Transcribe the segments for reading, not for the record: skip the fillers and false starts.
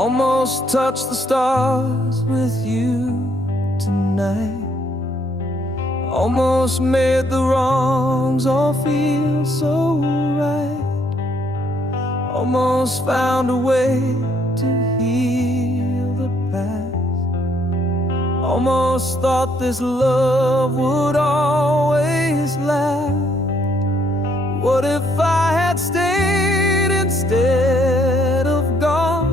Almost touch the stars with you tonight. Almost made the wrongs all feel so right. Almost found a way to heal the past. Almost thought this love would always last. What if I had stayed instead of gone?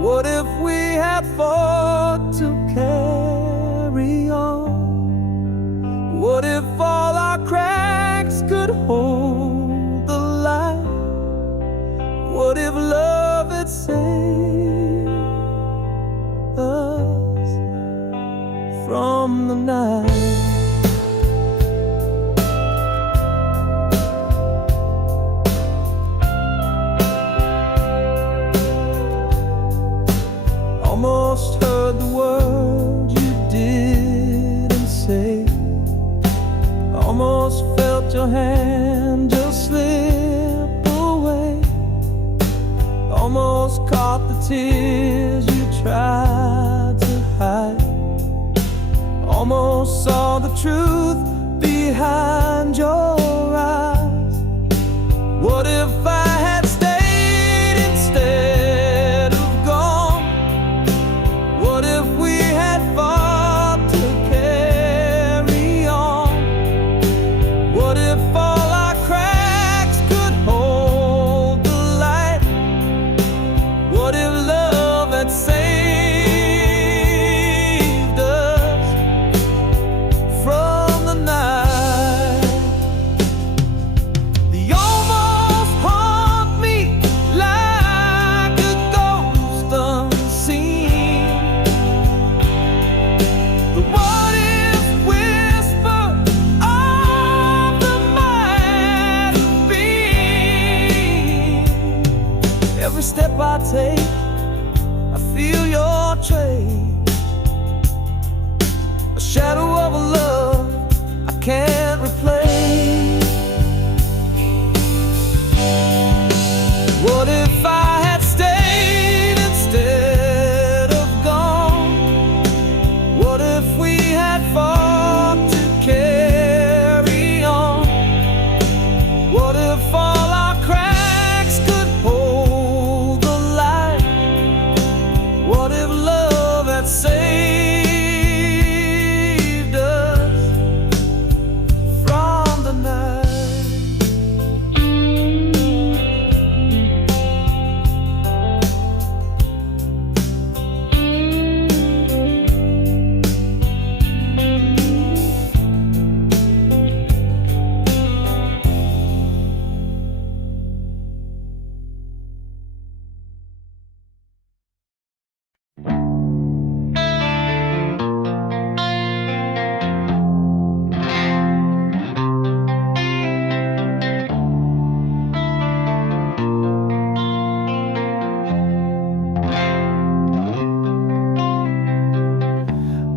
What if we had fought to carry on? What if all our cracks could hold the light? What if love had saved us from the night? Almost heard the words you didn't say. Almost felt your hand just slip away. Almost caught the tears you tried to hide. Almost saw the truth behind your eyes. What if I had stayed instead of gone? What if we had fought to carry on? What if all our cracks could hold the light? What if love had saved us from the night? They almost haunt me like a ghost unseen. The what if whisper of the might have been. Every step I take, I feel your trace. A shadow of a love I can't replace. What if I had stayed instead of gone? What if we had fought to carry on? What if all our cracks could hold the light? What if love had saved us from the night?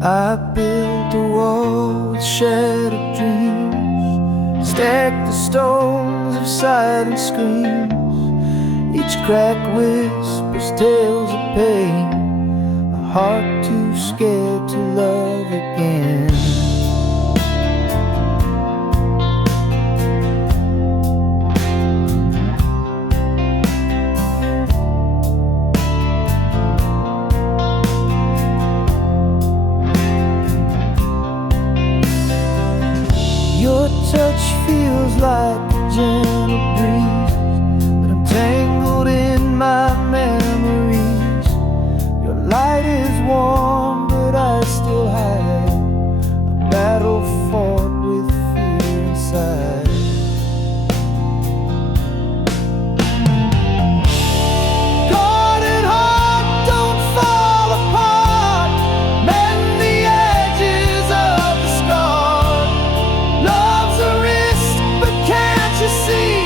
I built a wall with shattered dreams, stacked the stones of silent screams. Each crack whispers tales of pain, a heart too scared to love again. Your touch feels like a gentle breeze, but I'm tangled in my memories. Your light is warm, but I still hide a battle fought with fear inside. Guarded heart, don't fall apart. Mend the edges of the scar. Love's a risk, but can't you see?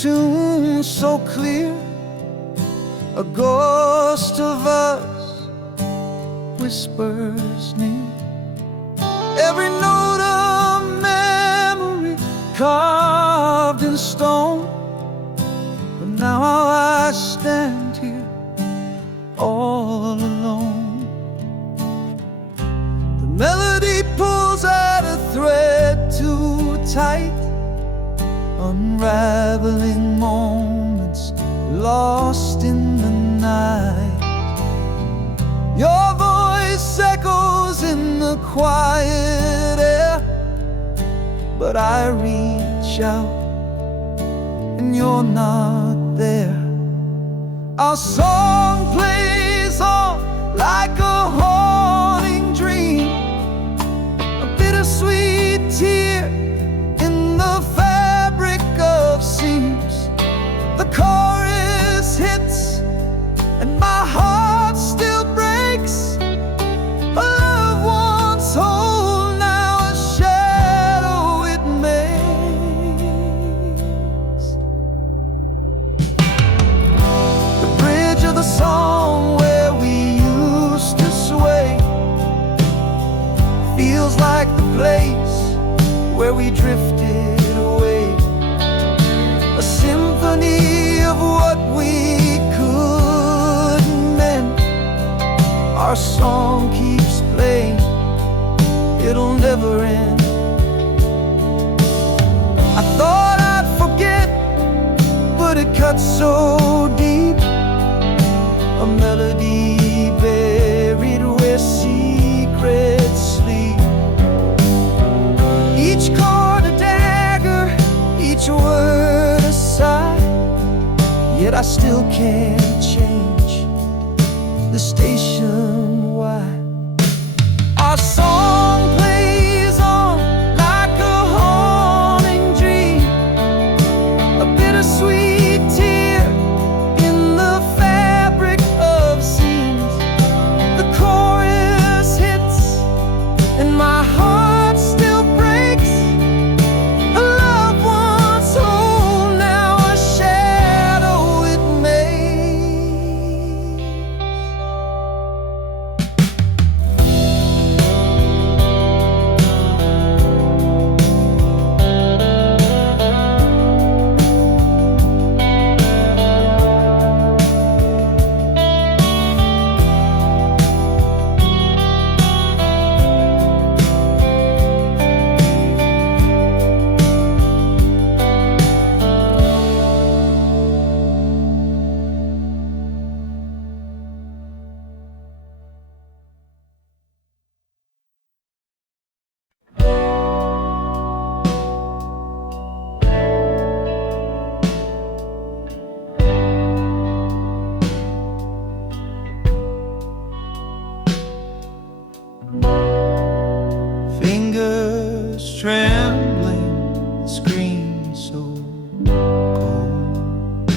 tune so clear, a ghost of us whispers near. Every note of memory carved in stone, but now I stand here all alone. The melody pulls at a thread too tight, unraveling moments lost in the night. Your voice echoes in the quiet air, but I reach out and you're not there. Our song plays on like a haunting dream, a bittersweet tear in the fabric of seams. The chorus hits and my heart still breaks. A loved one's whole, now a shadow it makes. The bridge of the song where we used to sway feels like the place where we drifted away. A symphony of what we couldn't mend. Our song keeps playing, it'll never end. I thought I'd forget, but it cuts so deep. A melody buried where secrets sleep. Each chord a dagger, each word a sigh, yet I still can't change the station wide. Our song plays on like a haunting dream, a bittersweet tear in the fabric of seams. The chorus hits and my heart still breaks. A loved one's whole, now a shadow it makes. Fingers trembling, screen so cold.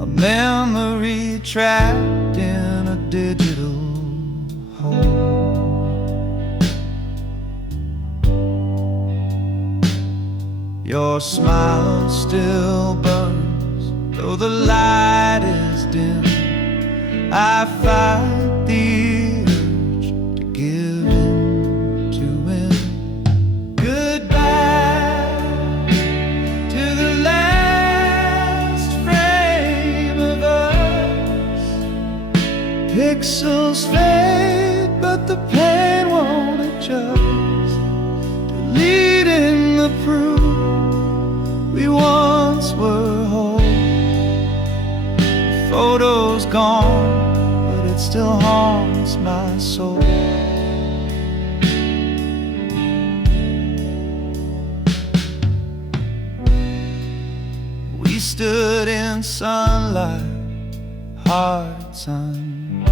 A memory trapped in a digital hole. Your smile still burns, though the light is dim. I fight the urge to give in to win. Goodbye to the last frame of us. Pixels fade, but the pain won't adjust. Deleting the proof we once were whole. Photos gone, but it still haunts my soul. We stood in sunlight, hearts untamed.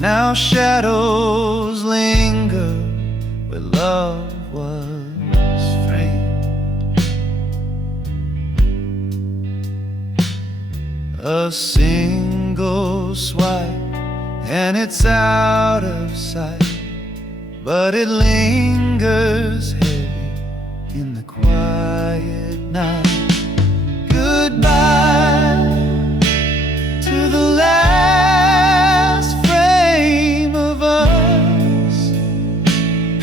Now shadows linger where love was framed. A single single swipe and it's out of sight, but it lingers heavy in the quiet night. Goodbye to the last frame of us.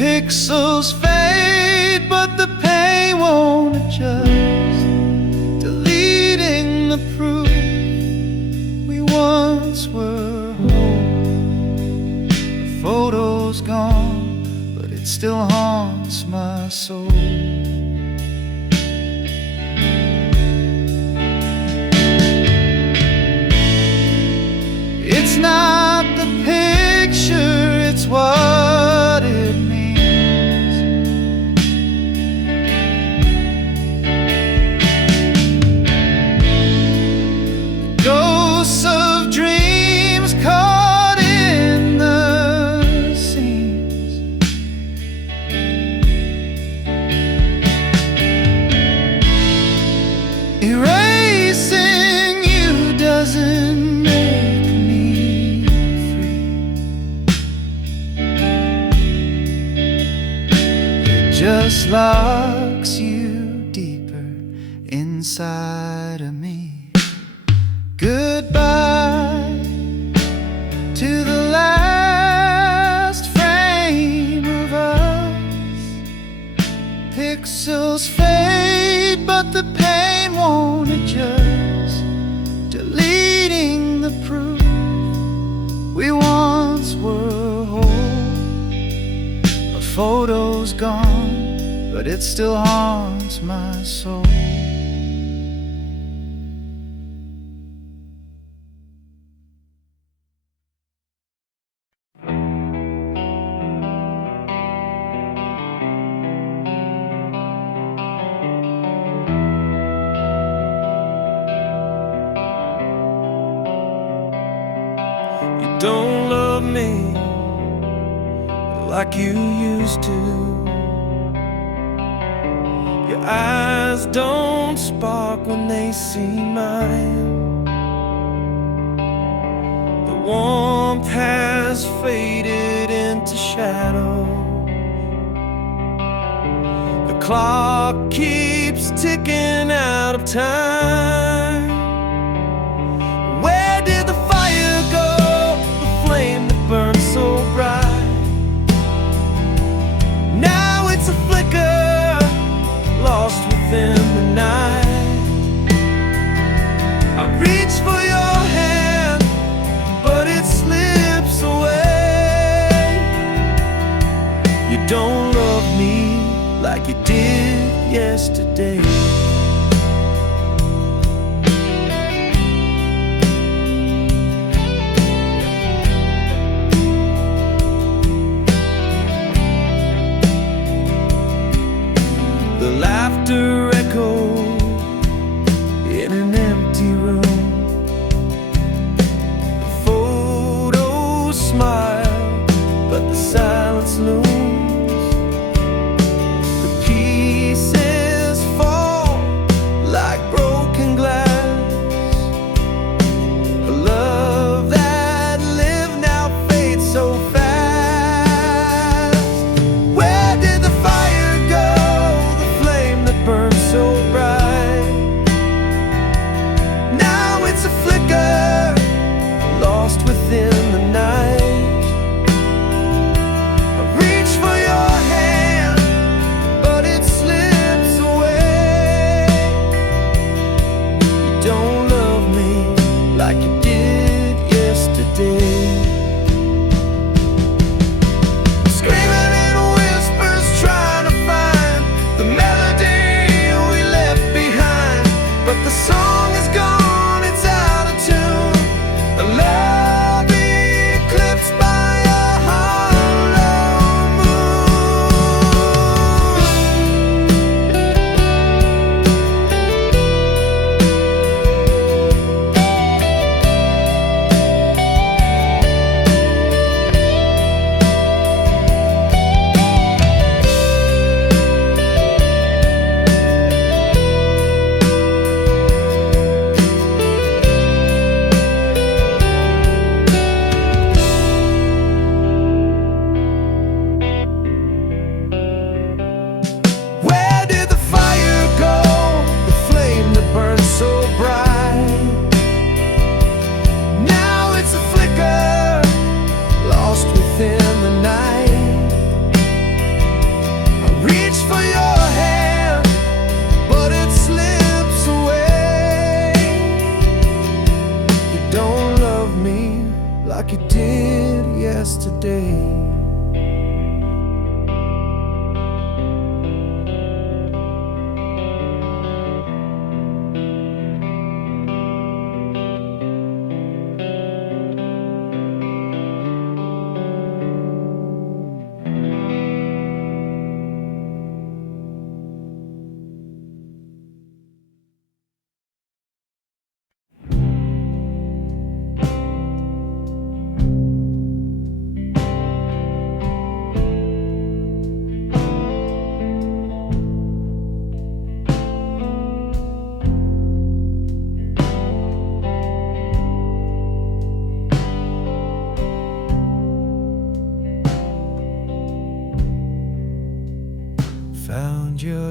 Pixels fade, but the pain won't adjust, deleting the proof we once were whole. The photo's gone, but it still haunts my soul. It's not the picture, it's what it means. The ghosts of dreams caught in the seams. Erasing you doesn't make me free. It just locks you deeper inside of me. Goodbye to the last frame of us. Pixels fade, but the pain won't adjust, deleting the proof we once were whole. A photo's gone, but it still haunts my soul. You don't love me like you used to. Your eyes don't spark when they see mine. The warmth has faded into shadow. The clock keeps ticking out of time. Where did the fire go? The flame that burned so bright. Now it's a flicker, lost within the night. I reach for your hand, but it slips away. You don't love me like you did yesterday.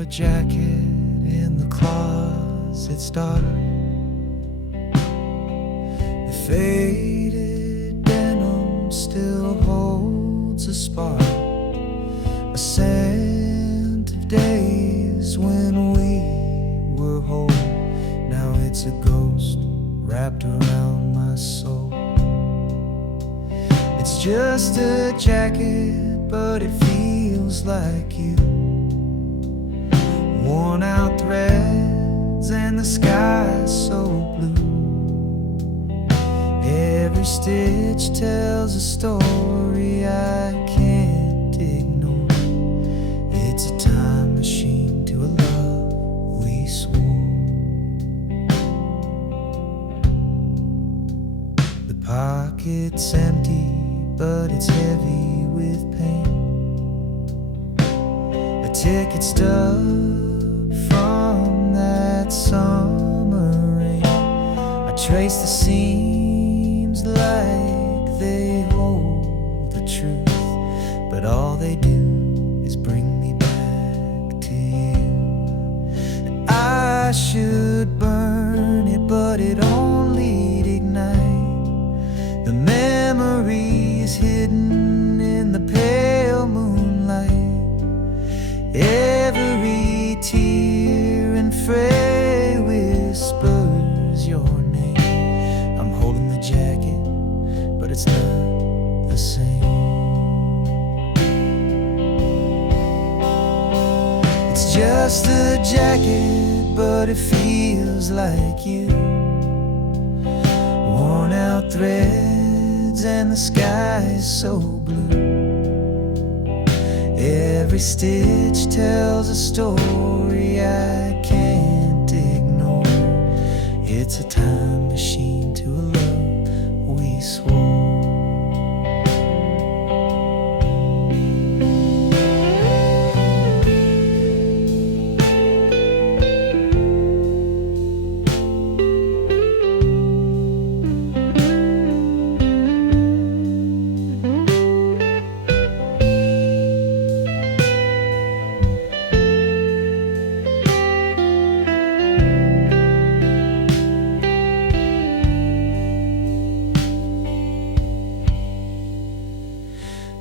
jacket in the closet's dark. The faded denim still holds a spark, a scent of days when we were whole. Now it's a ghost wrapped around my soul. It's just a jacket, but it feels like you. Worn out threads and the sky's so blue. Every stitch tells a story I can't ignore. It's a time machine to a love we swore. The pocket's empty, but it's heavy with pain. A ticket stub from that summer rain. I trace the seams like they hold the truth, but all they do is bring me back to you. And I should burn it, but it only'd ignite the memories hidden in the pale moonlight. Every tear and fray whispers your name. I'm holding the jacket, but it's not the same. It's just a jacket, but it feels like you. Worn out threads and the sky's so blue. Every stitch tells a story I can't ignore. It's a time machine to a love we swore.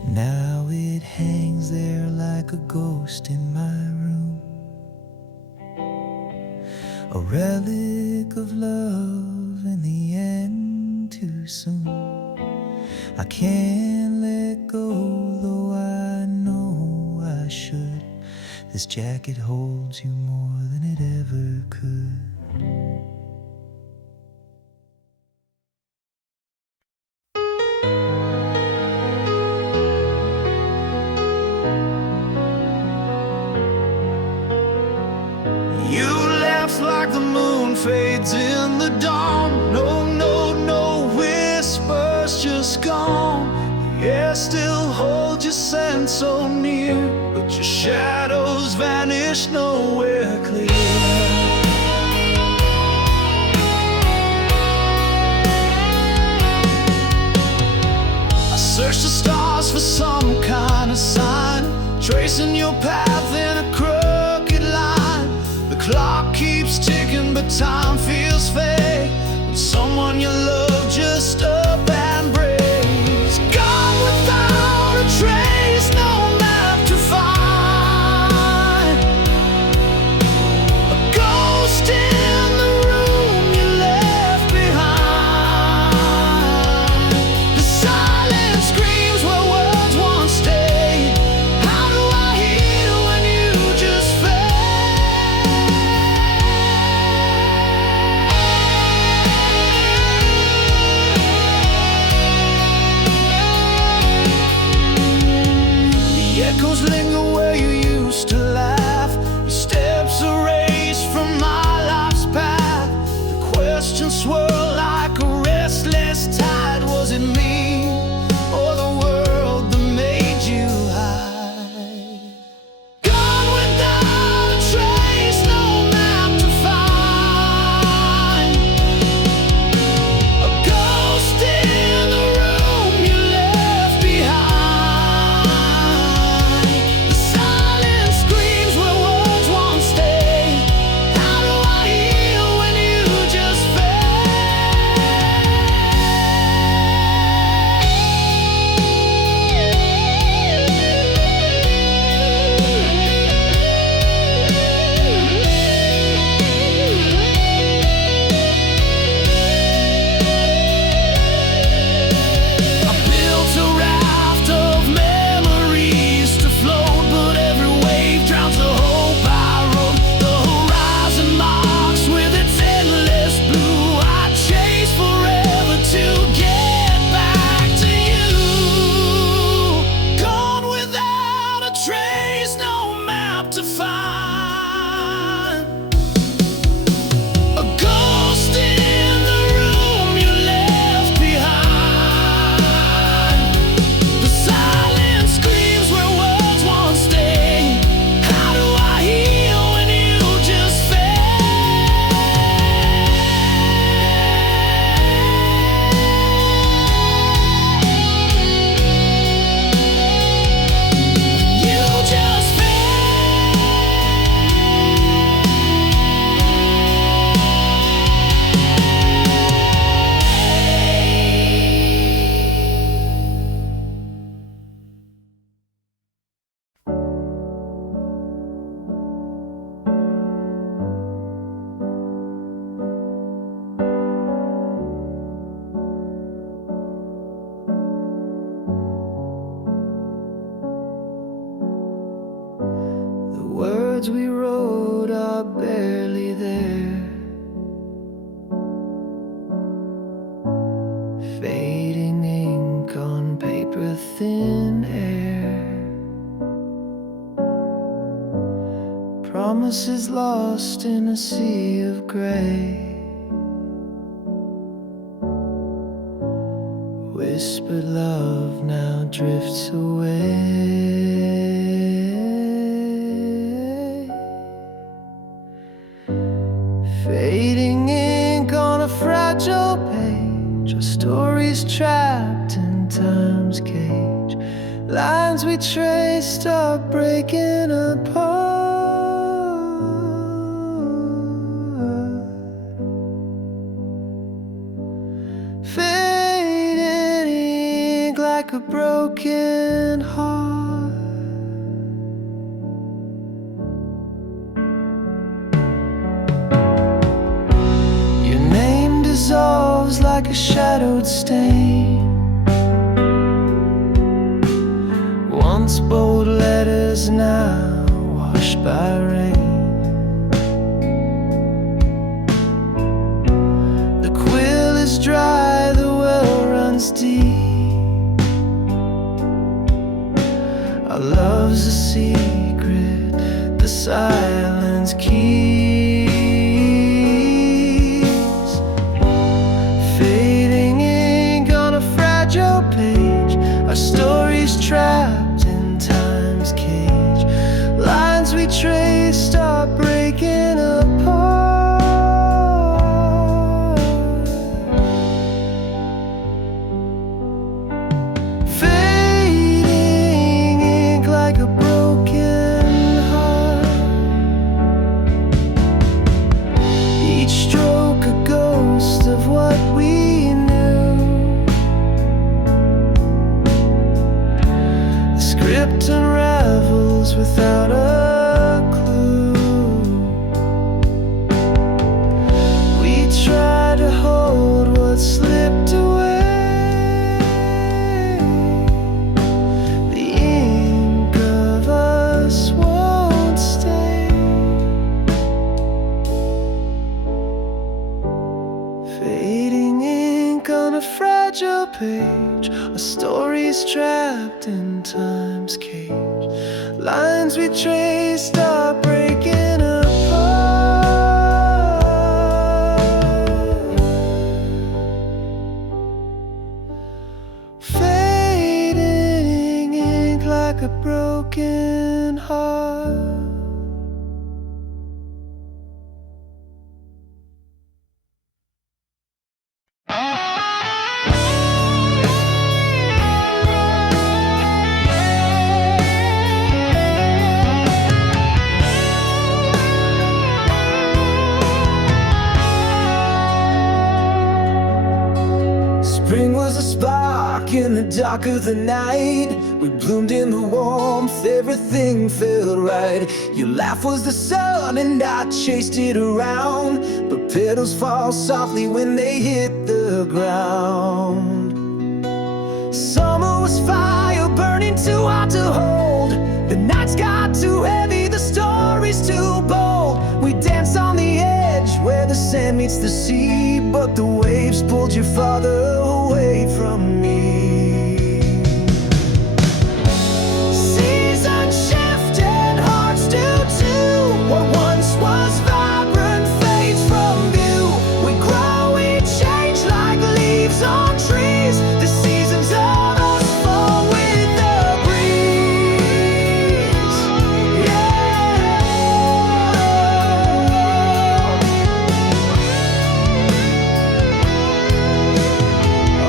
Now it hangs there like a ghost in my room, a relic of love in the end too soon. I can't let go, though I know I should. This jacket holds you more than it ever could. You laugh like the moon fades in the dawn. No whispers, just gone. Yeah, still hold your scent so near, but your shadows vanish nowhere clear. I search the stars for some kind of sign, tracing your path in a crooked line. The clock keeps ticking, but time feels fake when someone you love just up and breaks. Gone without a trace, no map to find. A ghost in the room you left behind. The silence screams where words once stayed. How do I heal when you just fade? words we wrote are barely there, fading ink on paper, thin air. Promises lost in a sea of gray. Whispered love now drifts away. Fading ink on a fragile page, our stories trapped in time's cage. Lines we traced are breaking apart. Fading ink like a broken heart. Your name dissolves like a shadowed stain. Once bold letters, now washed by rain. The quill is dry, the well runs deep. Our love's a secret, the silence keeps. Fading ink on a fragile page, our stories trapped in time's cage. Lines we traced are breaking apart. Fading ink like a broken heart. Each stroke a ghost of what we knew. The script unravels without a clue. We try to hold what slipped away. The ink of us won't stay. Fading ink on a fragile page, a story's trapped in time's cage. Lines we traced are breaking apart. Fading ink like a broken heart. Spring was a spark in the dark of the night. We bloomed in the warmth, everything felt right. Your laugh was the sun and I chased it around. But petals fall softly when they hit the ground. Summer was fire burning too hot to hold. The nights got too heavy, the stories too bold. We danced on the edge where the sand meets the sea, but the waves pulled you farther away from me. Seasons shift and hearts do too. What once was vibrant fades from view. We grow, we change like leaves on trees. The seasons of us fall with the breeze.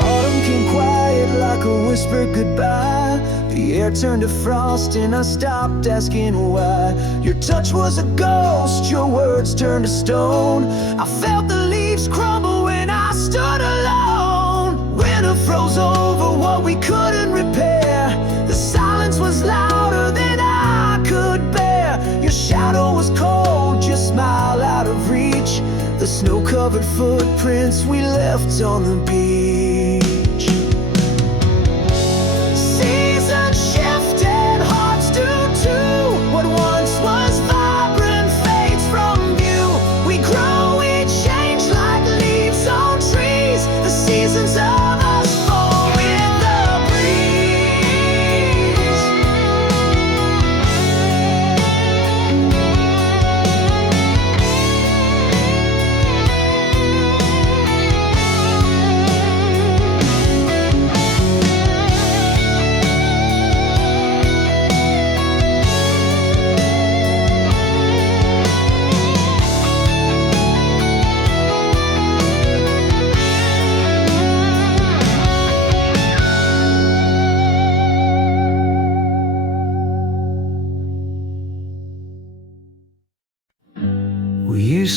Autumn came quiet like a whispered goodbye. The air turned to frost and I stopped asking why. Your touch was a ghost, your words turned to stone. I felt the leaves crumble when I stood alone. Winter froze over what we couldn't repair. The silence was louder than I could bear. Your shadow was cold, your smile out of reach. The snow-covered footprints we left on the beach. Seasons shift and hearts do too. What once was vibrant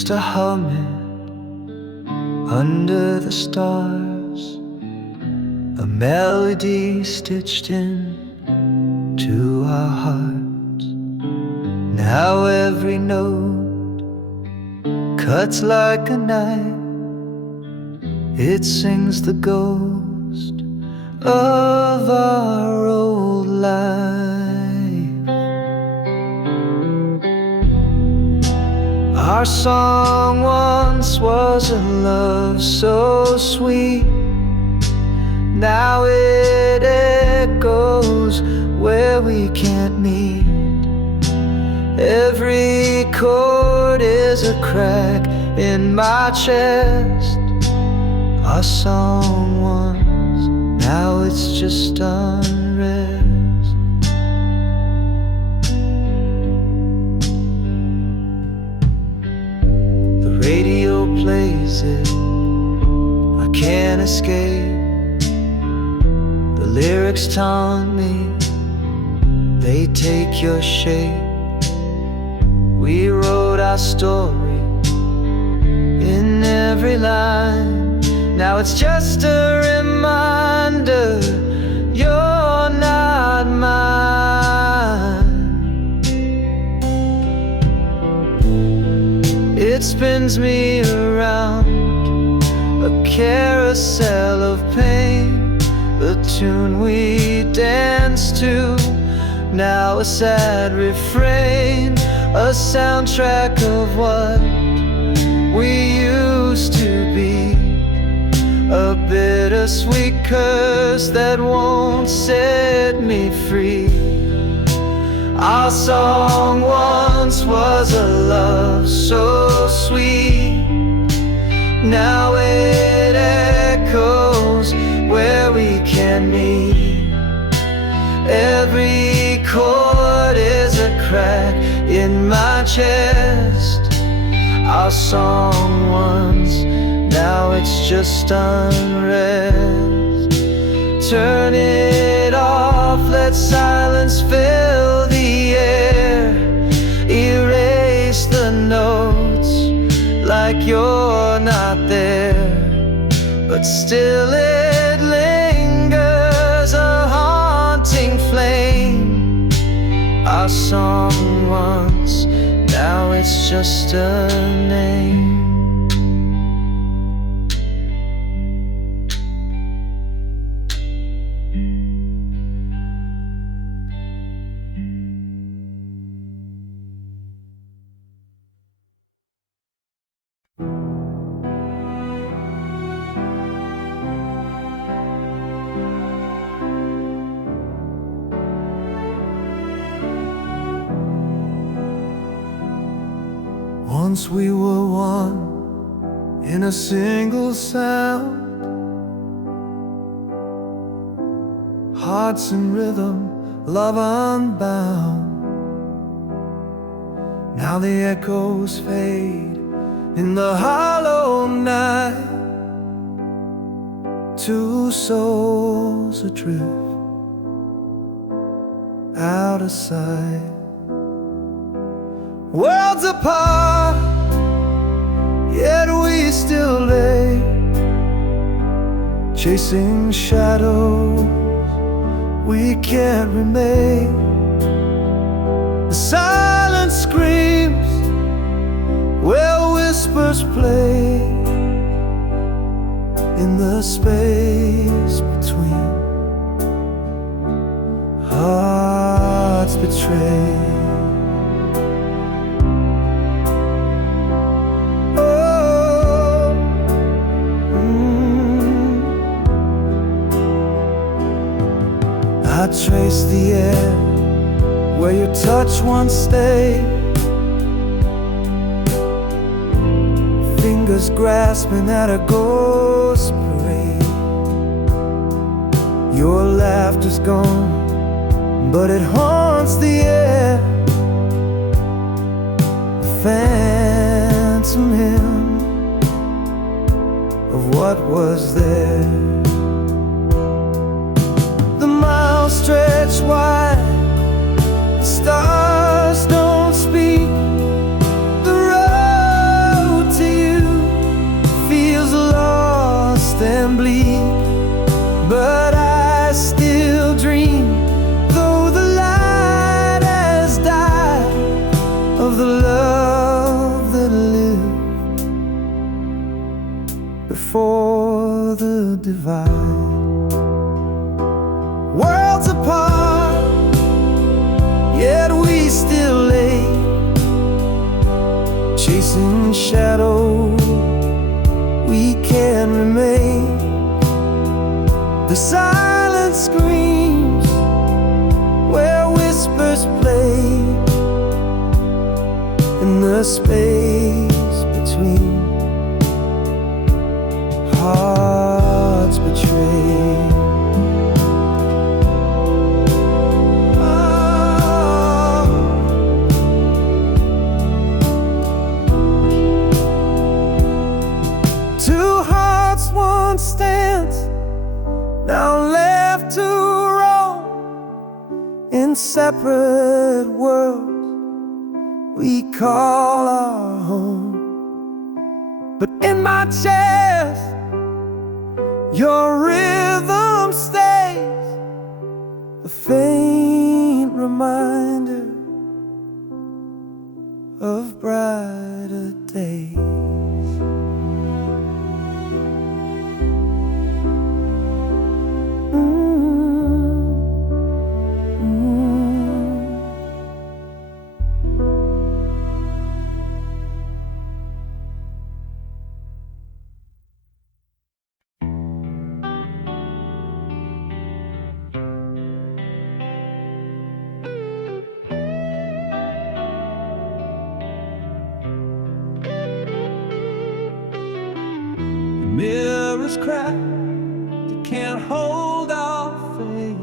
just a humming under the stars, a melody stitched in to our hearts. Now every note cuts like a knife, it sings the ghost of our old life. Our song once was a love so sweet, now it echoes where we can't meet. Every chord is a crack in my chest. Our song once, now it's just unrest. The radio plays it, I can't escape. The lyrics taunt me, they take your shape. We wrote our story in every line, now it's just a reminder you're not mine. It spins me around, a carousel of pain, the tune we danced to, now a sad refrain, a soundtrack of what we used to be, a bittersweet curse that won't set me free. Our song once was a love so sweet, now it echoes where we can meet. Every chord is a crack in my chest. Our song once, now it's just unrest. Turn it off, let silence fill the air. Erase the notes like you're not there, but still it lingers, a haunting flame. Our song once, now it's just a name. Once we were one in a single sound, hearts in rhythm, love unbound. Now the echoes fade in the hollow night, two souls adrift, out of sight. Worlds apart, yet we still lay, chasing shadows we can't remain. The silence screams where whispers play, in the space between hearts betrayed. I trace the air where your touch once stayed, fingers grasping at a ghost parade. Your laughter's gone, but it haunts the air, a phantom hymn of what was there. Stretch wide, the stars don't speak, the road before the divide. Worlds apart, yet we still lay, chasing shadow we can remain. The silence screams where whispers play, in the space between hearts betrayed. Two hearts once stands, now left to roam in separate worlds we call our home. But in my chest, your rhythm stays, a faint reminder of brighter days. Mirrors crack, they can't hold our fate.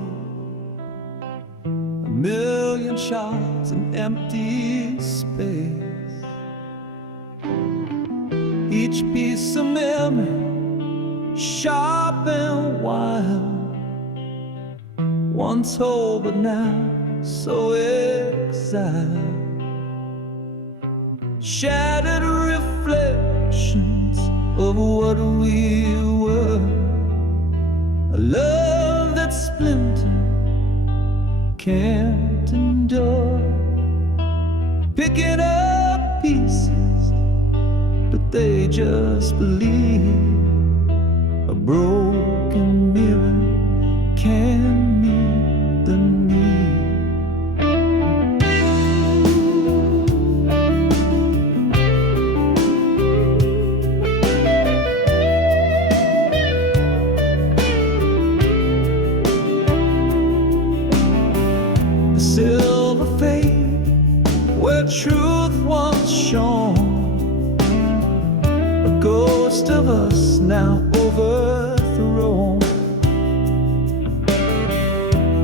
A million shots in empty space. Each piece of memory, sharp and wild, once whole but now so exiled. Shattered reflections of what we were, a love that splintered can't endure. Picking up pieces, but they just believe a broken mirror can meet the need. Silver fade where truth once shone, a ghost of us now overthrown.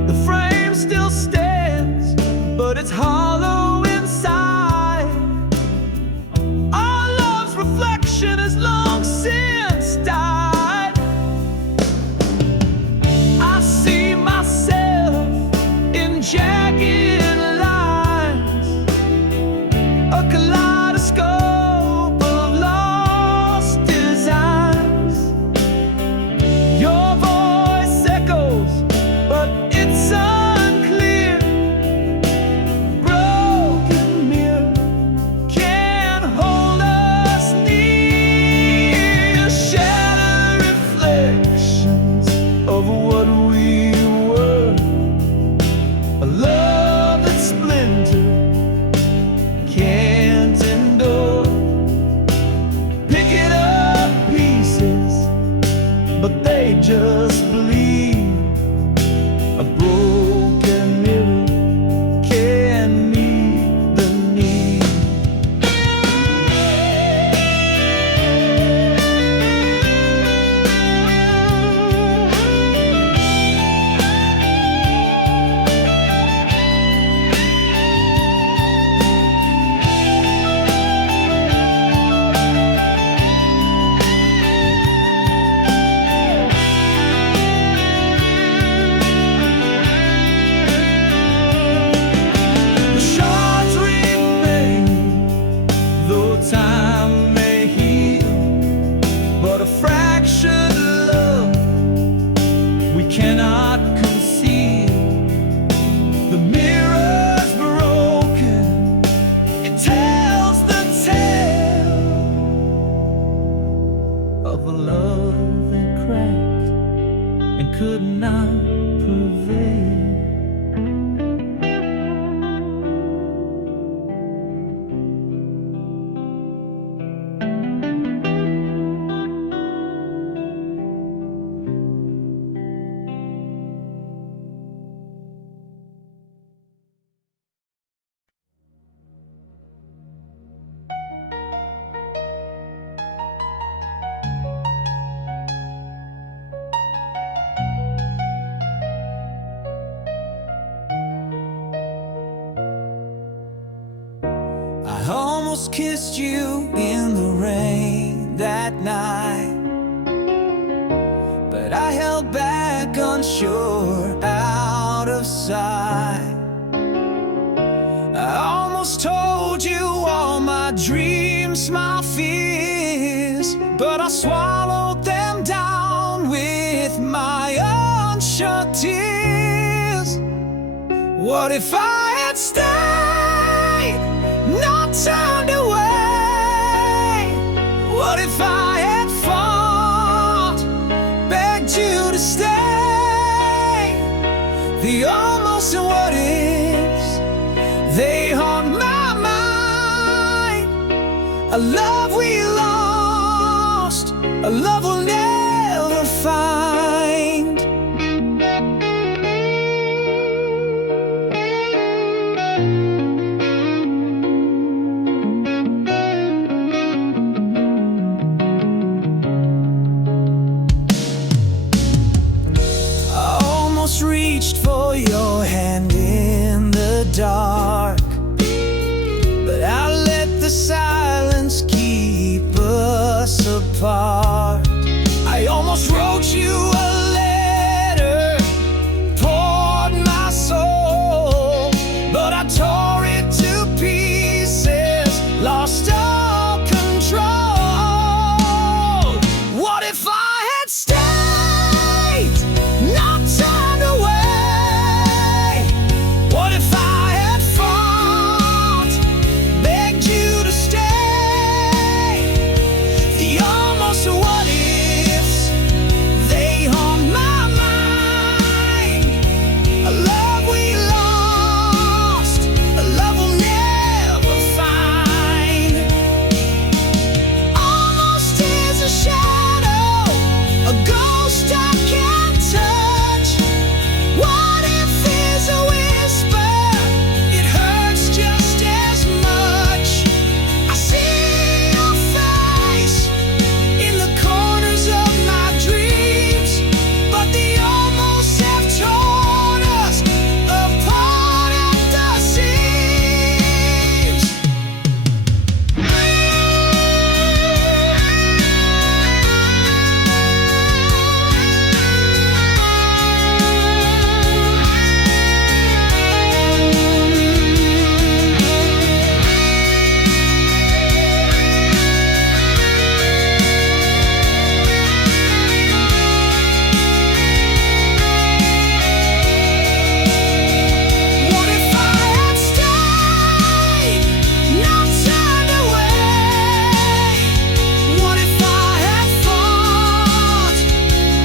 The frame still stands, but it's hollow inside. Our love's reflection has long since died. I see myself in jagged lines, a kaleidoscope of lost designs. Your voice echoes, but it's unclear. of a love that cracked and could not prevail. I almost kissed you in the rain that night, but I held back unsure, out of sight. I almost told you all my dreams, my fears, but I swallowed them down with my unshut tears. What if I had stayed, not turned away? What if I had fought, begged you to stay? The almost and what ifs, they haunt my mind. A love we lost, a love we'll never find. Reached for your hand in the dark, but I let the silence keep us apart. I almost wrote you a letter, poured my soul, but I tore it to pieces, lost all control. What if I had stayed, not turned away? What if I had fought, begged you to stay? The almost what ifs, they haunt my mind. A love we lost, a love we'll never find. Almost is a shadow, a ghost I can't touch. What if is a whisper, it hurts just as much. I see your face in the corners of my dreams, but the almost have torn us apart at the seams. What if I had stayed, not turned away? What if I had fought,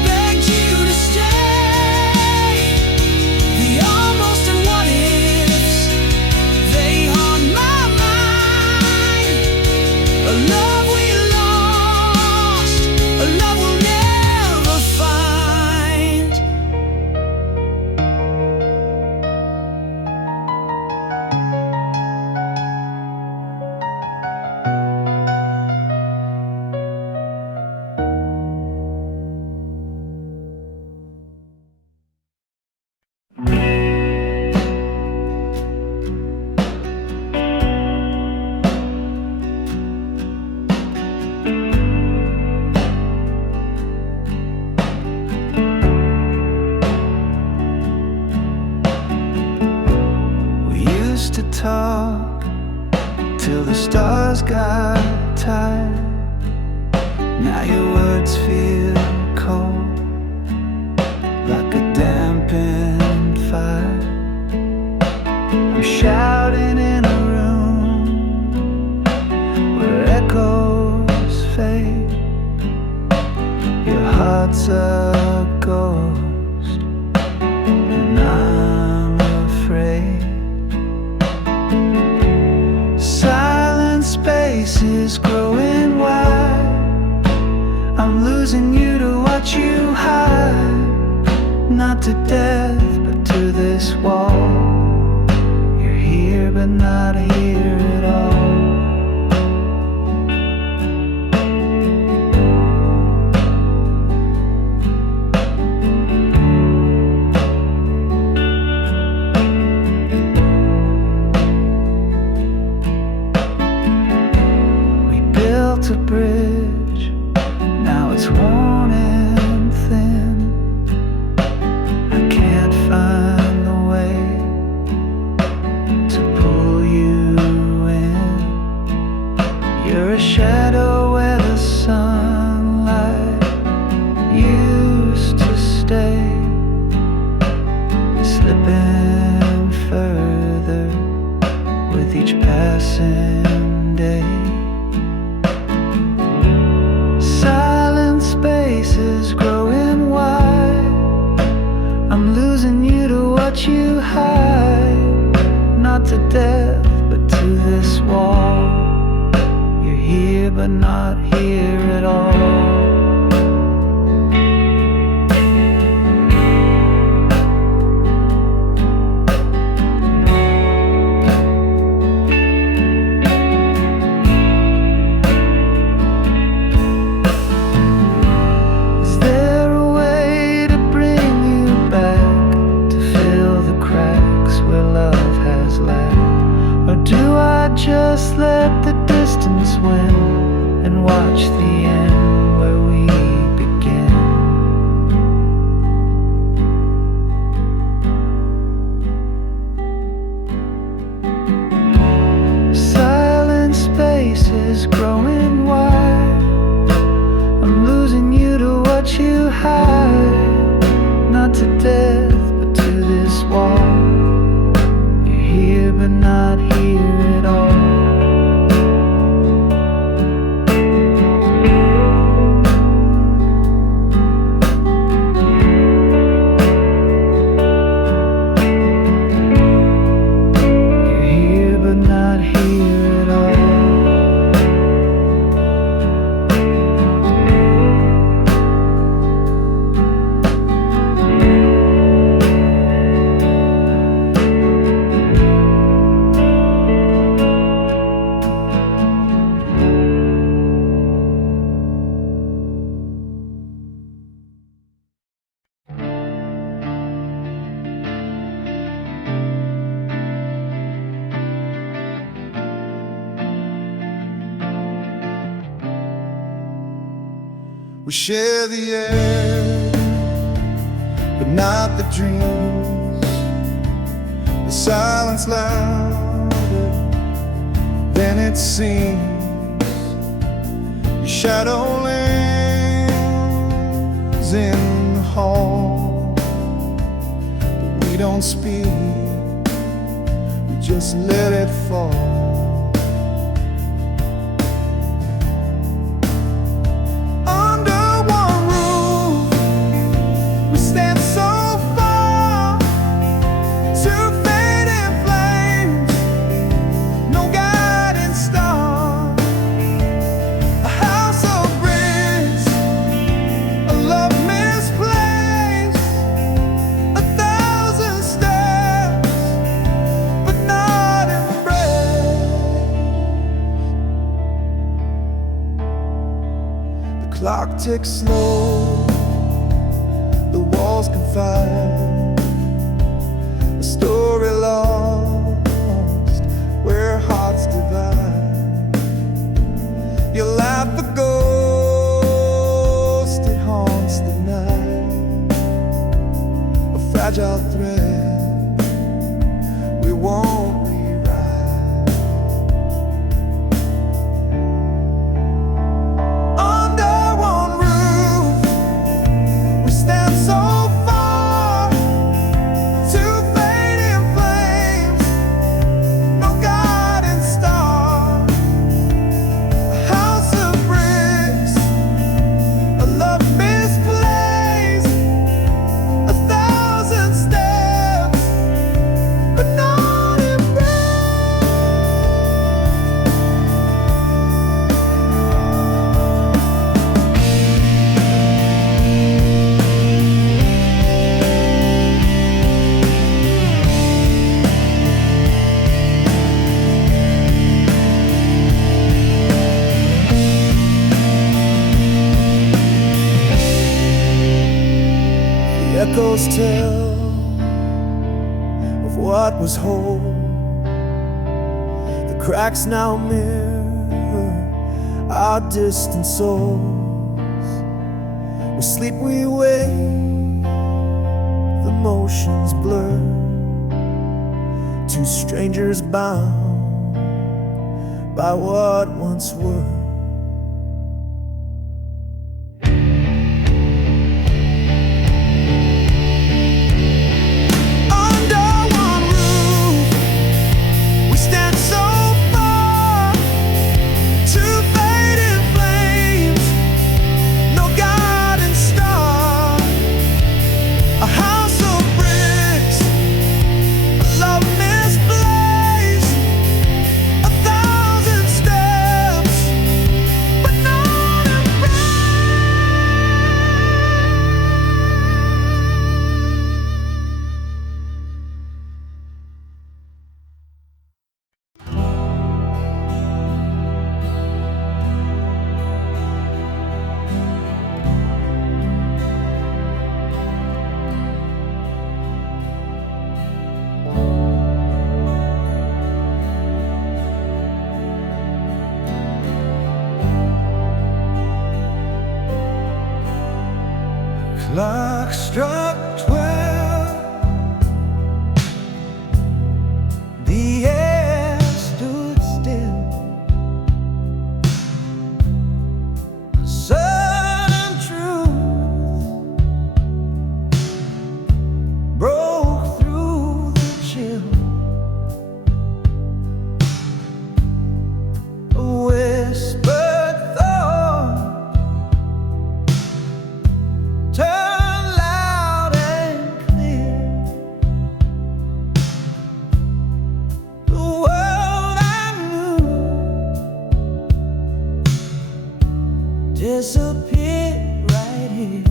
begged you to stay? The almost and what ifs, they haunt my mind. A love we lost, a love we'll never find. We used to talk till the stars got tired. Now your words feel cold, like a dampened fire. I'm shouting in a room where echoes fade. heart's a ghost, and I'm afraid. Silent space is growing wide. I'm losing you to what you hide. Not to death, but to this wall. You're here, but not here at all. A bridge, now it's worn and thin. I can't find the way to pull you in. You're a shadow where the sunlight used to stay. You're slipping further with each passing day. Space is growing wide. I'm losing you to what you hide. Not to death, but to this wall. You're here, but not here at all. Just let the distance win and watch the end where we begin. Silent space is growing wide. I'm losing you to what you hide. Not to death, but to this wall. You're here, but not here at all. We share the air, but not the dreams. The silence louder than it seems. Your shadow lingers in the hall, but we don't speak, we just let it fall. Clock ticks slow, the walls confide, a story lost where hearts divide. You laugh the ghost, it haunts the night, a fragile thread we won't rewrite. Misplaced. echoes tell of what was whole. The cracks now mirror our distant souls. We sleep, we wake, the motions blur. Two strangers bound by what once were. Clock struck 12. The air stood still. A sudden truth broke through the chill. A whispered thought turned loud and clear. The world I knew disappeared right here.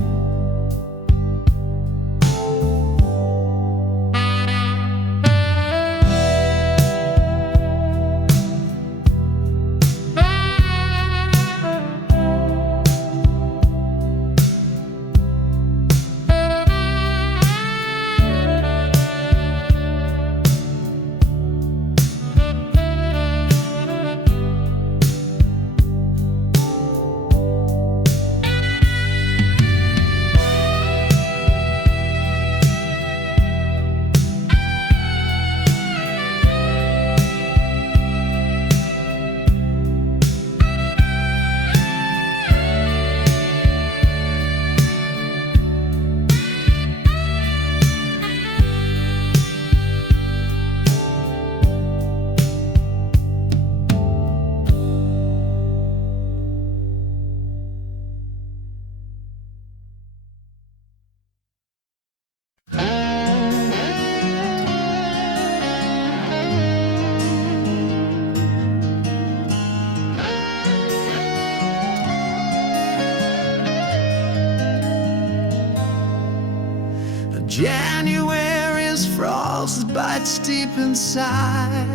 January's frost bites deep inside.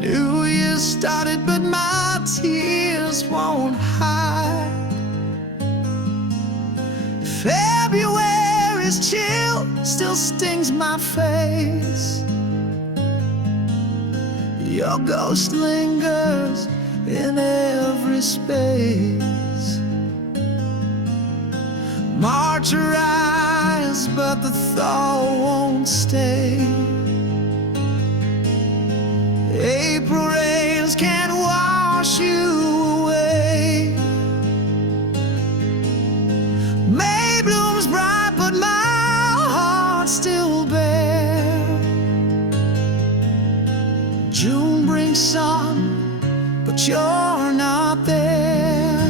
New Year started, but my tears won't hide. February's chill still stings my face. Your ghost lingers in every space. March arrives, but the thaw won't stay. April rains can't wash you away. May blooms bright, but my heart's still bare. June brings sun, but you're not there.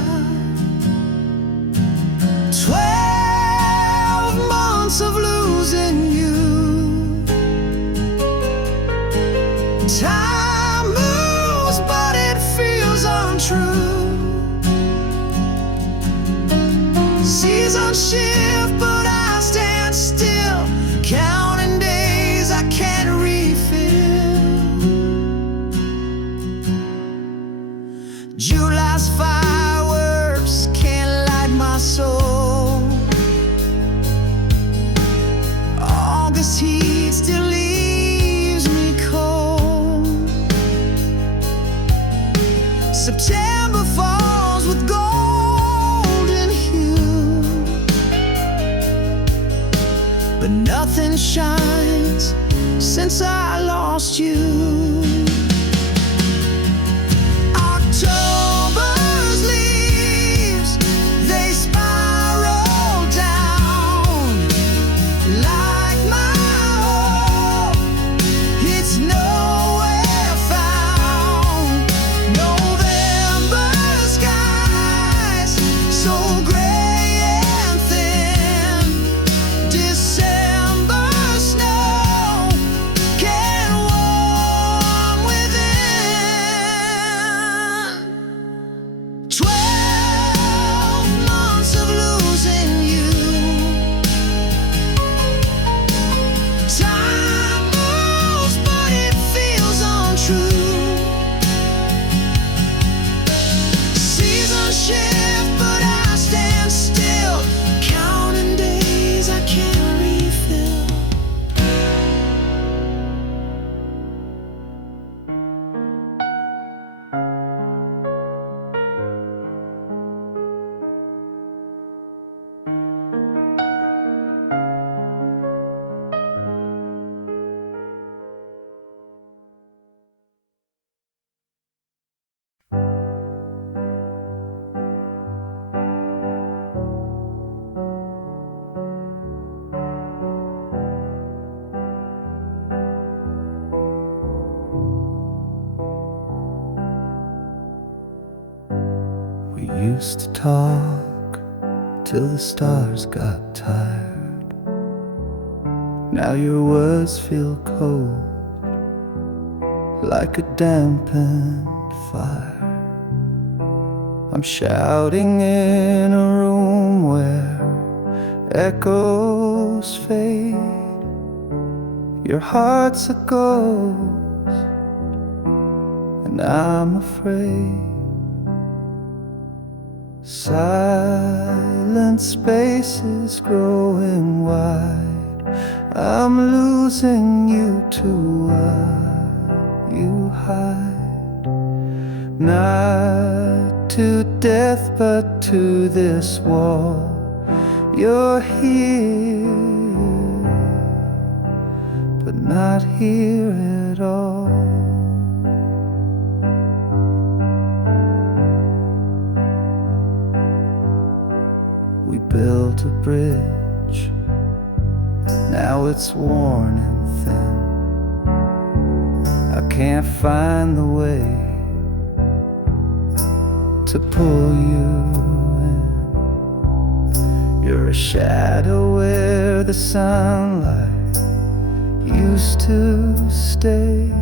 12 months of losing you. Time moves, but it feels untrue. Seasons shift, but I stand still, counting days I can't refill. July's fireworks can't light my soul. used to talk till the stars got tired. Now your words feel cold, like a dampened fire. I'm shouting in a room where echoes fade. Your heart's a ghost, and I'm afraid. Silent spaces growing wide. I'm losing you to what you hide. Not to death, but to this wall. You're here, but not here at all. We built a bridge, now it's worn and thin. I can't find the way to pull you in. You're a shadow where the sunlight used to stay,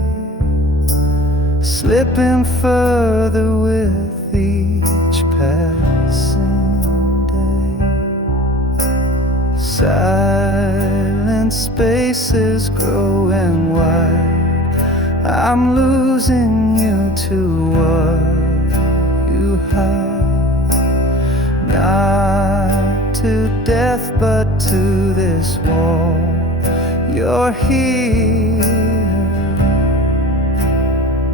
slipping further with each passing day. Silent spaces growing wide. I'm losing you to what you hide. Not to death, but to this wall. You're here,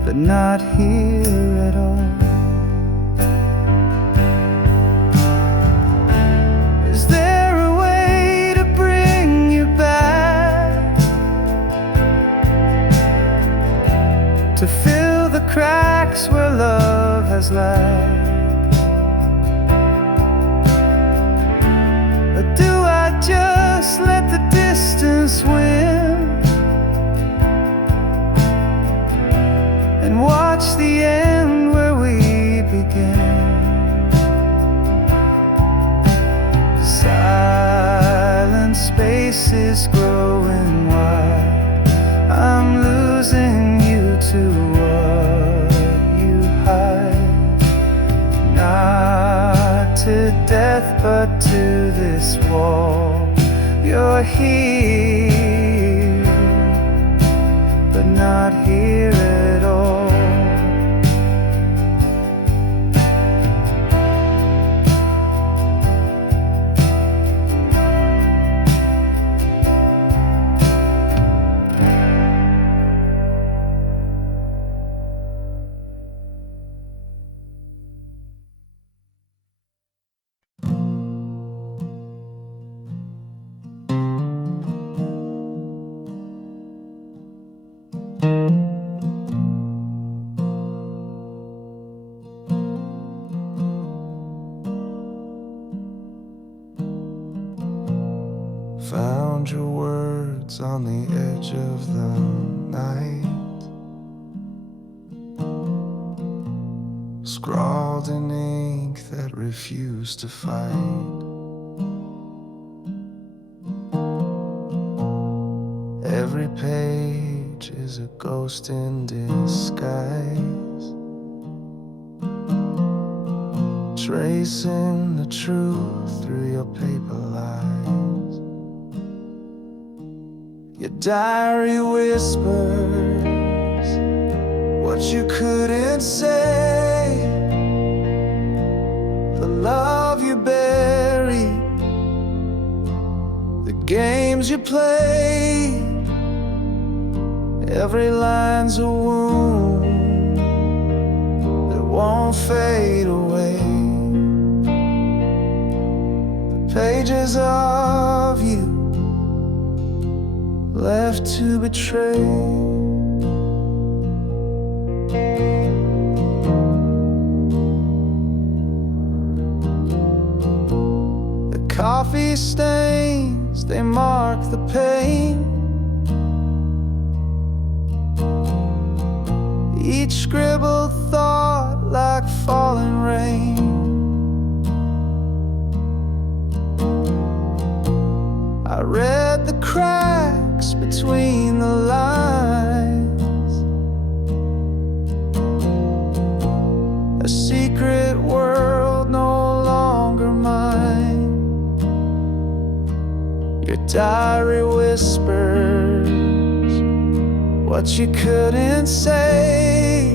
but not here at all. Is there a way to bring you back, to fill the cracks where love has lacked? Or do I just let the distance win and watch the end where we begin? Silent spaces growing wide. I'm losing you to what you hide. Not to death, but to this wall. You're here, but not here at all. Found your words on the edge of the night, scrawled in ink that refused to fight. Every page is a ghost in disguise, tracing the truth through your paper lies. Your diary whispers what you couldn't say, the love you buried, the games you played. Every line's a wound that won't fade away. The pages of you left to betray. The coffee stains, they mark the pain. Each scribbled thought like falling rain. between the lines, a secret world no longer mine. Your diary whispers what you couldn't say,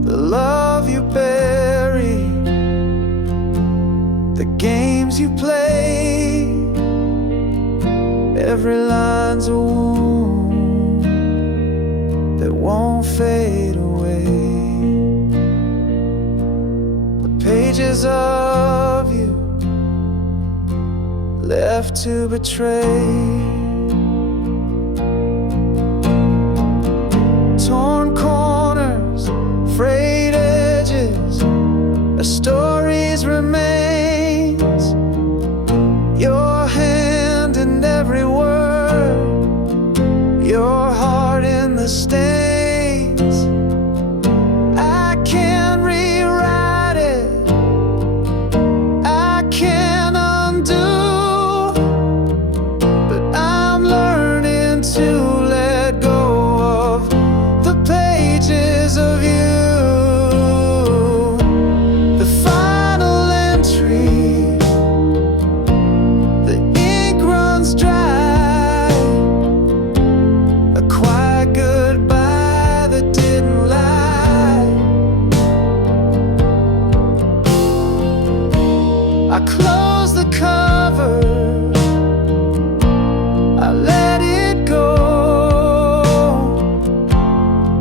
the love you buried, the games you played. Every line's a wound that won't fade away. The pages of you left to betray. Torn corners, frayed edges, a story's remains. Your hand in every word, your heart in the stains. I can't rewrite it, I can't undo, but I'm learning to let go of the pages of you. The final entry, the ink runs dry, a quiet goodbye that didn't lie. I close the cover, I let it go.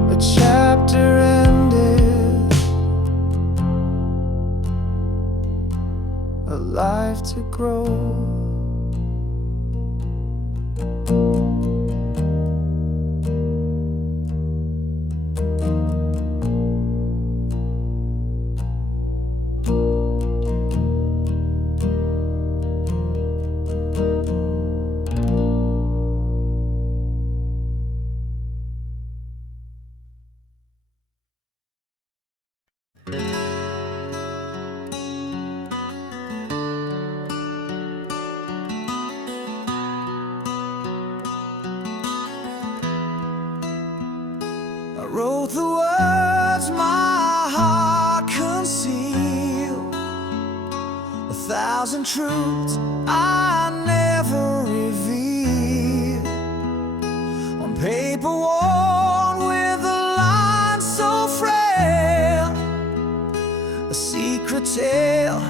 A chapter ended, a life to grow. I wrote the words my heart concealed, 1,000 truths I never revealed, on paper worn with a line so frail, a secret tale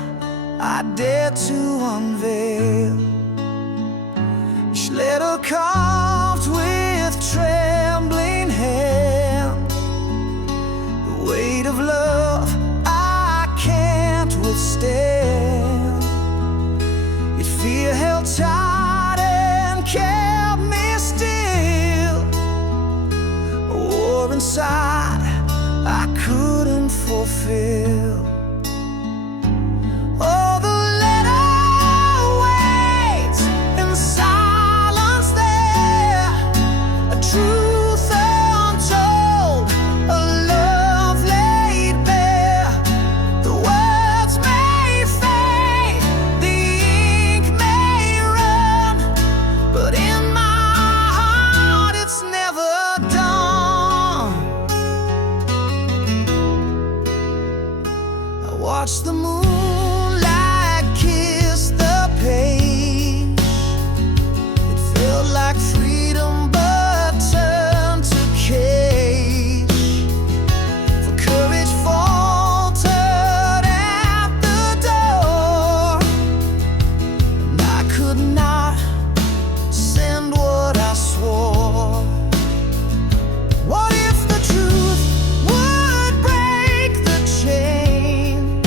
I dare to unveil. Each letter carved with trembling hand, the weight of love I can't withstand. Yet fear held tight and kept me still, a war inside I couldn't fulfill. Oh, the letter waits in silence there, a truth untold, a love laid bare. The words may fade, the ink may run, but in my heart it's never done. I watch the moonlight kiss the page. It felt like freedom but turned to cage. For courage faltered at the door, and I could not send what I swore. What if the truth would break the chain?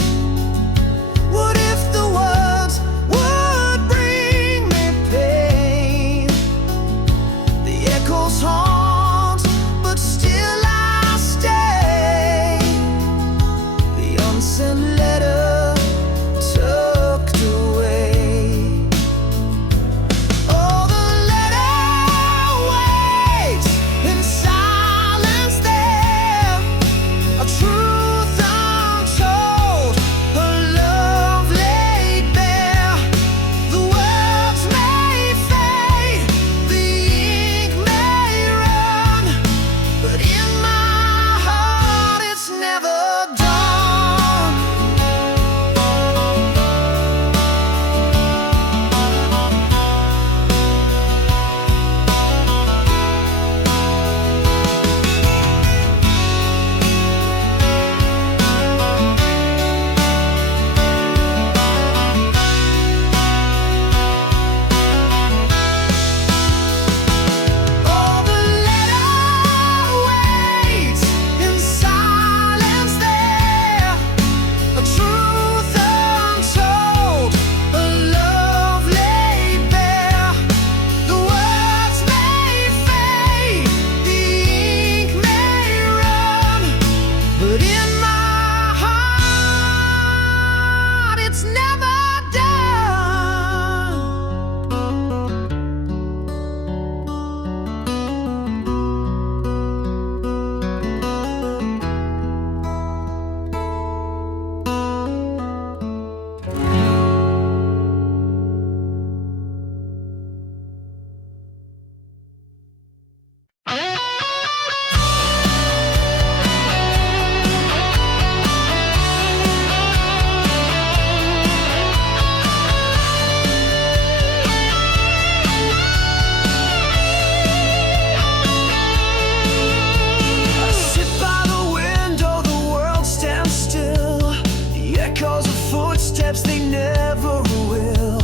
steps, they never will.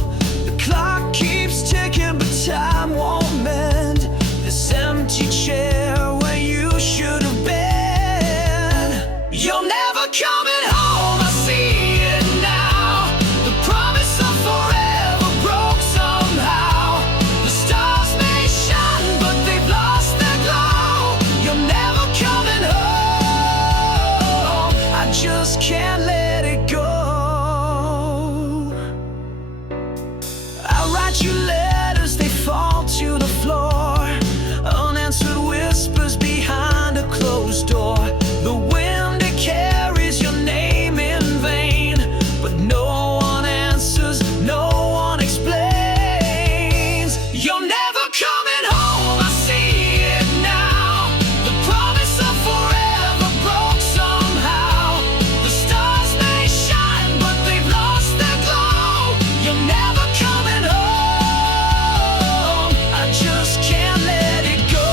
The clock keeps ticking, but time won't mend this empty chair where you should have been. You're never coming home, I see it now. The promise of forever broke somehow. The stars may shine, but they've lost their glow. You're never coming home, I just can't let it go. I write you letters, they fall to the floor. Unanswered whispers behind a closed door. The wind, it carries your name in vain, but no one answers, no one explains. You're never coming home, I see it now. The promise of forever broke somehow. The stars may shine, but they've lost their glow. You're never coming home, I just can't let it go.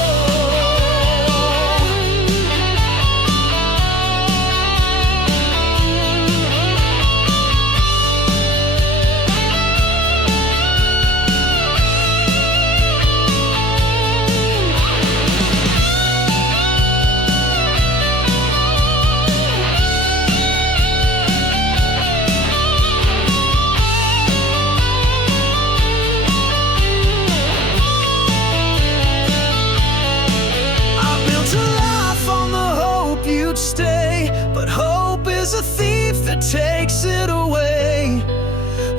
I built a life on the hope you'd stay, but hope is a thief that takes it away.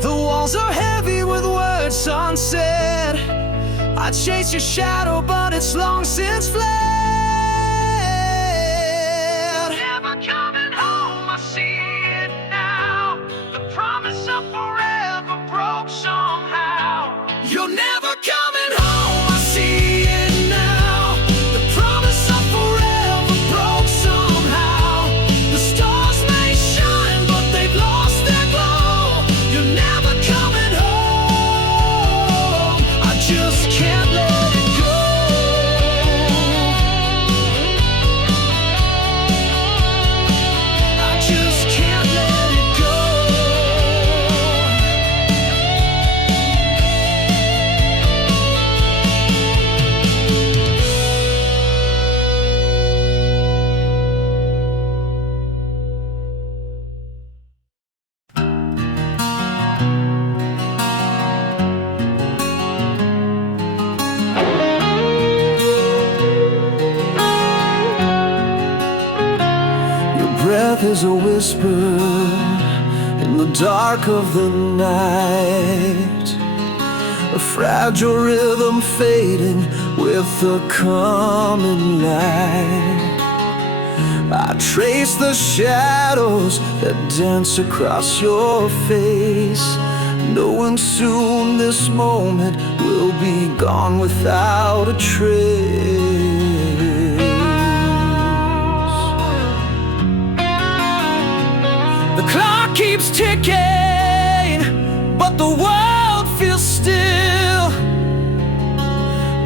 The walls are heavy with words unsaid. I chase your shadow, but it's long since fled. Never coming home, I see it now. The promise of forever broke somehow. You're never coming home, I see it now. The promise of forever broke somehow. The stars may shine, but they've lost their glow. You're never coming home, I just can't let it go. I just can't let it go. Your breath is a whisper in the dark of the night, a fragile rhythm fading with the coming light. I trace the shadows that dance across your face, knowing soon this moment will be gone without a trace. The clock keeps ticking, but the world feels still.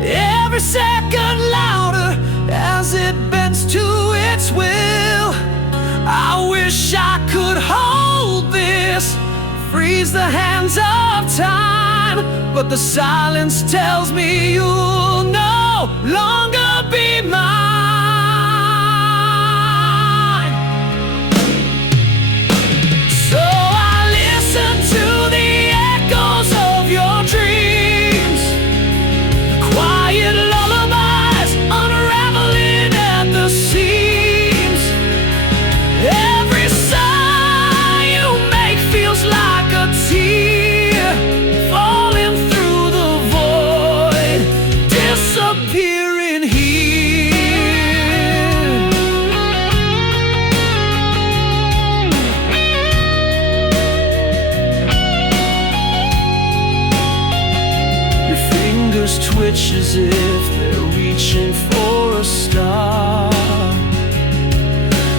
Every second louder as it bends to its will. I wish I could hold this, freeze the hands of time, but the silence tells me you'll no longer be mine. So I listen to the echoes of your dreams, the quiet lullabies unraveling at the seams. Every sigh you make feels like a tear falling through the void, disappearing here. Your fingers twitch as if they're reaching for a star.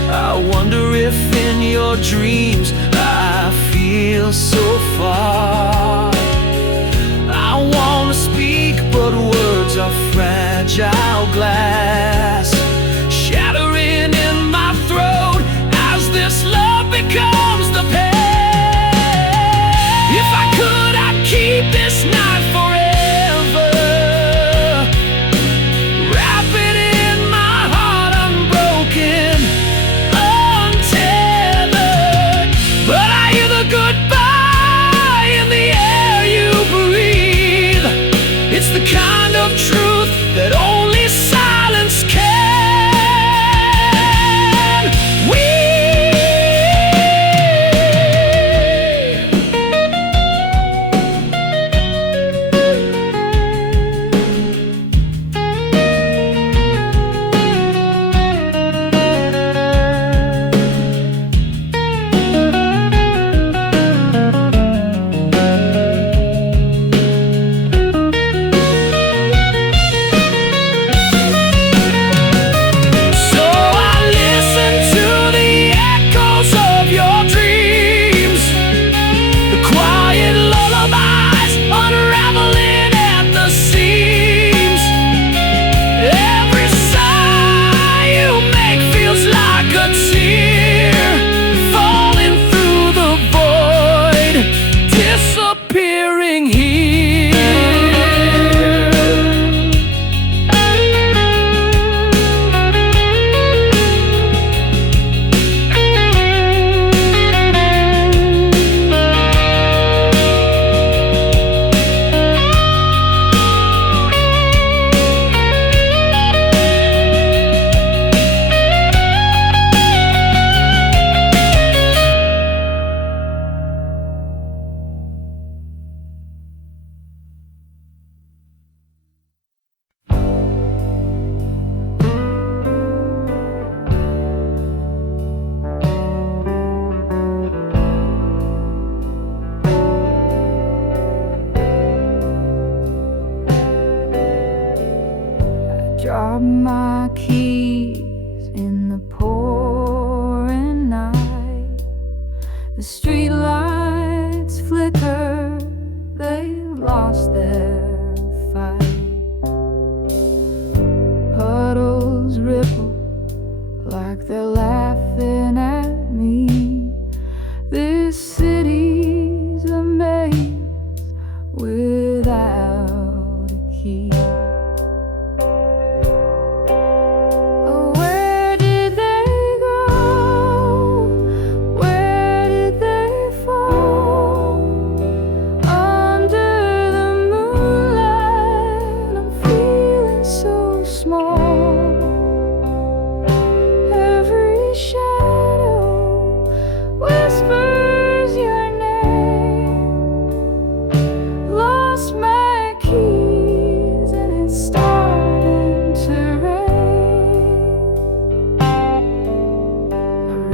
I wonder if in your dreams I feel so far. I wanna speak, but words are fragile glass, shattering in my throat as this love becomes the pain. a goodbye in the air you breathe. It's the kind of truth that only silence can. Drop my keys in the pouring night. The streetlights flicker, they lost their fight. Puddles ripple like they're laughing at me. This city's a maze without a key.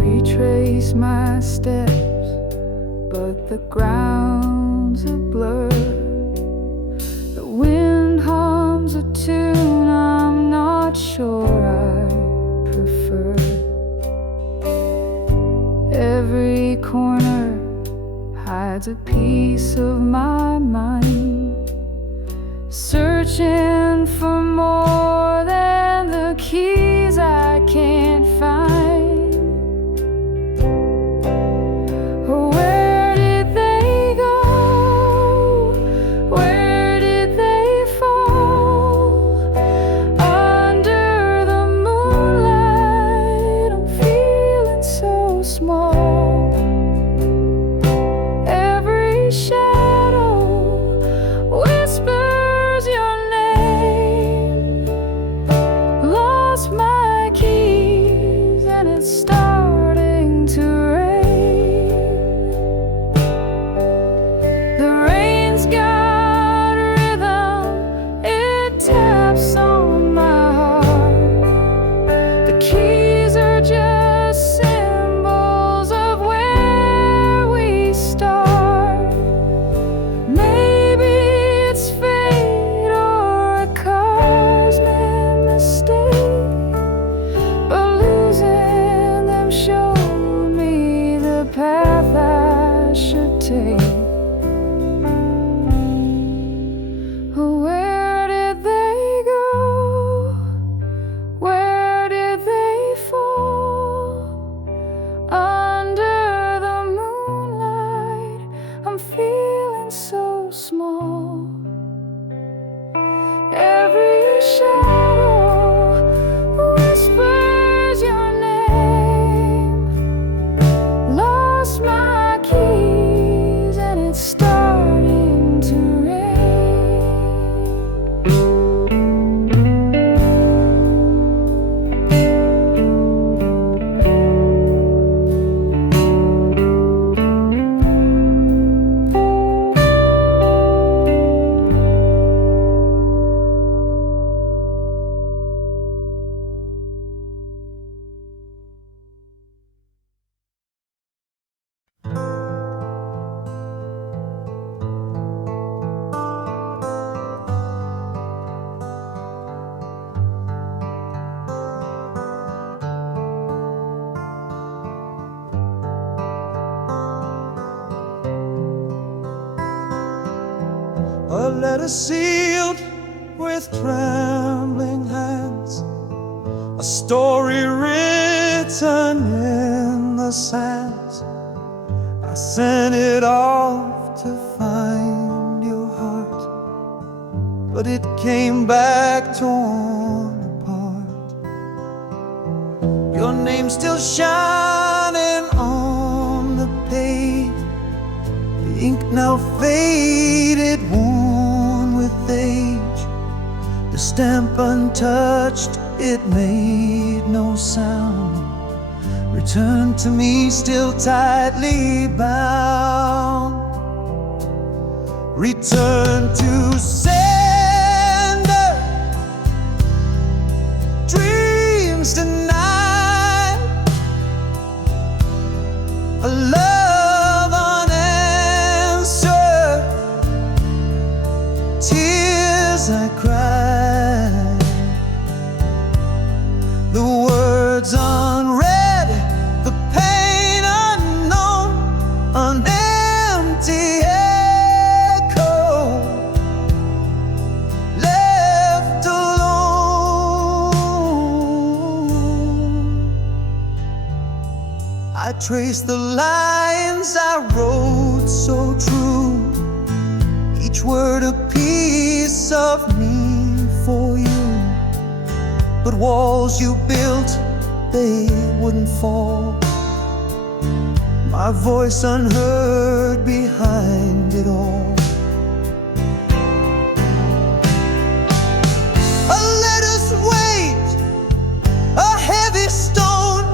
Retrace my steps, but the ground's a blur. The wind hums a tune I'm not sure I prefer. Every corner hides a piece of my mind, searching for more than the keys I can't find. Every shadow whispers your name. letter sealed with trembling hands, a story written in the sands. I sent it off to find your heart, but it came back torn apart. Your name's still shining on the page, the ink now faded, worn with age. The stamp untouched, it made no sound. Return to me still tightly bound. Return to sender, dreams tonight, a love unanswered, tears I cried, the words unread, the pain unknown, an empty echo, left alone. I trace the lines I wrote so true, each word a piece of me for you. But walls you built, they wouldn't fall, my voice unheard behind it all. A letter's weight, a heavy stone,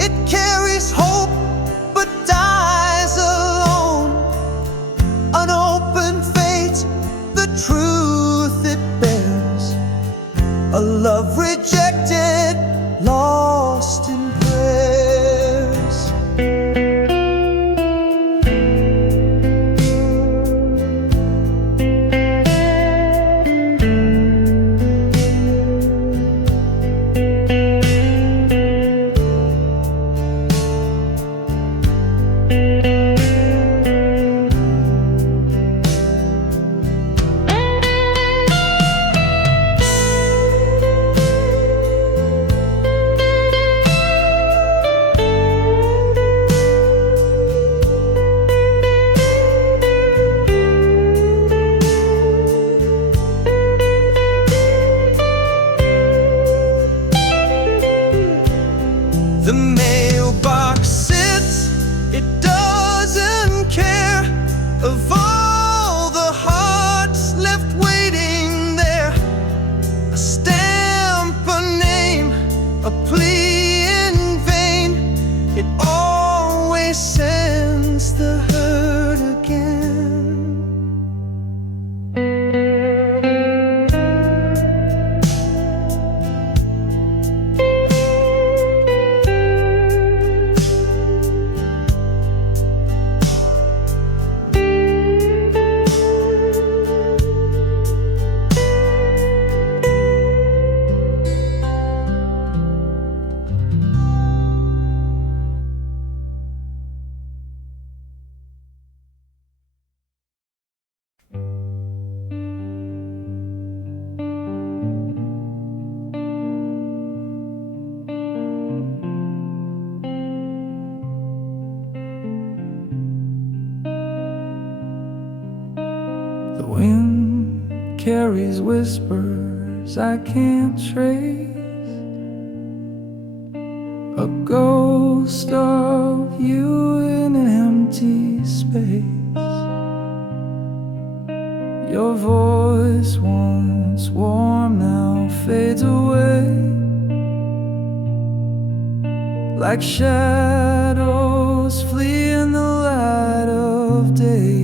it carries hope but dies alone. An open fate, the truth it bears, a love rejected, lost in prayers. The mailbox sits, it doesn't care of all the hearts left waiting there. A stamp, a name, a plea in vain, it always sends the hurt again. The wind carries whispers I can't trace, a ghost of you in an empty space. Your voice, once warm, now fades away, like shadows flee in the light of day.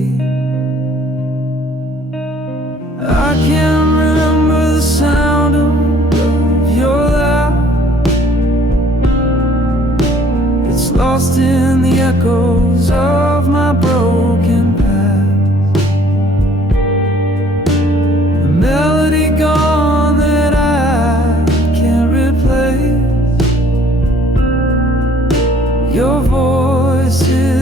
I can't remember the sound of your laugh, it's lost in the echoes of my broken past. A melody gone that I can't replace. Your voice is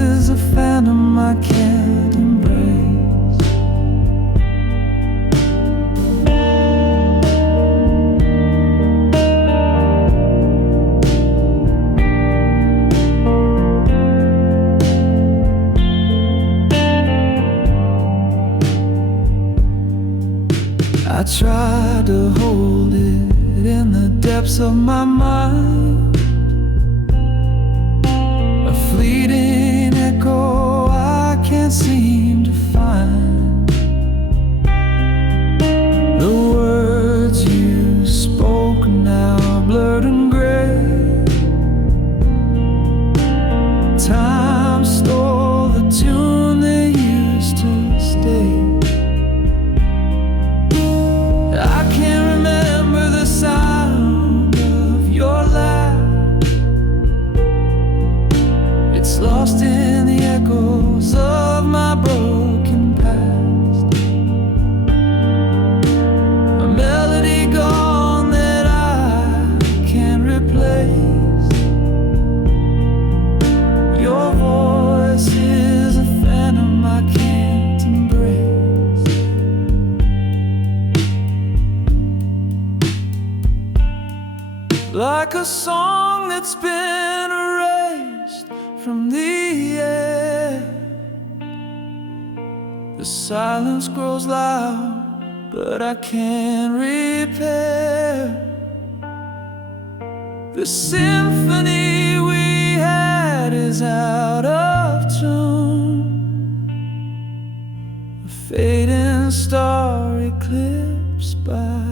tried to hold it in the depths of my mind, a fleeting echo I can't seem to find. The words you spoke now are blurred and gray. Time stole the tune they used to stay. I can't remember the sound of your laugh. It's lost in the echoes of my broken past. A melody gone that I can't replace. Your voice is a phantom I can't embrace. Like a song that's been erased from the air, the silence grows loud, but I can't repair the symphony we had is out of tune. A fading star eclipsed by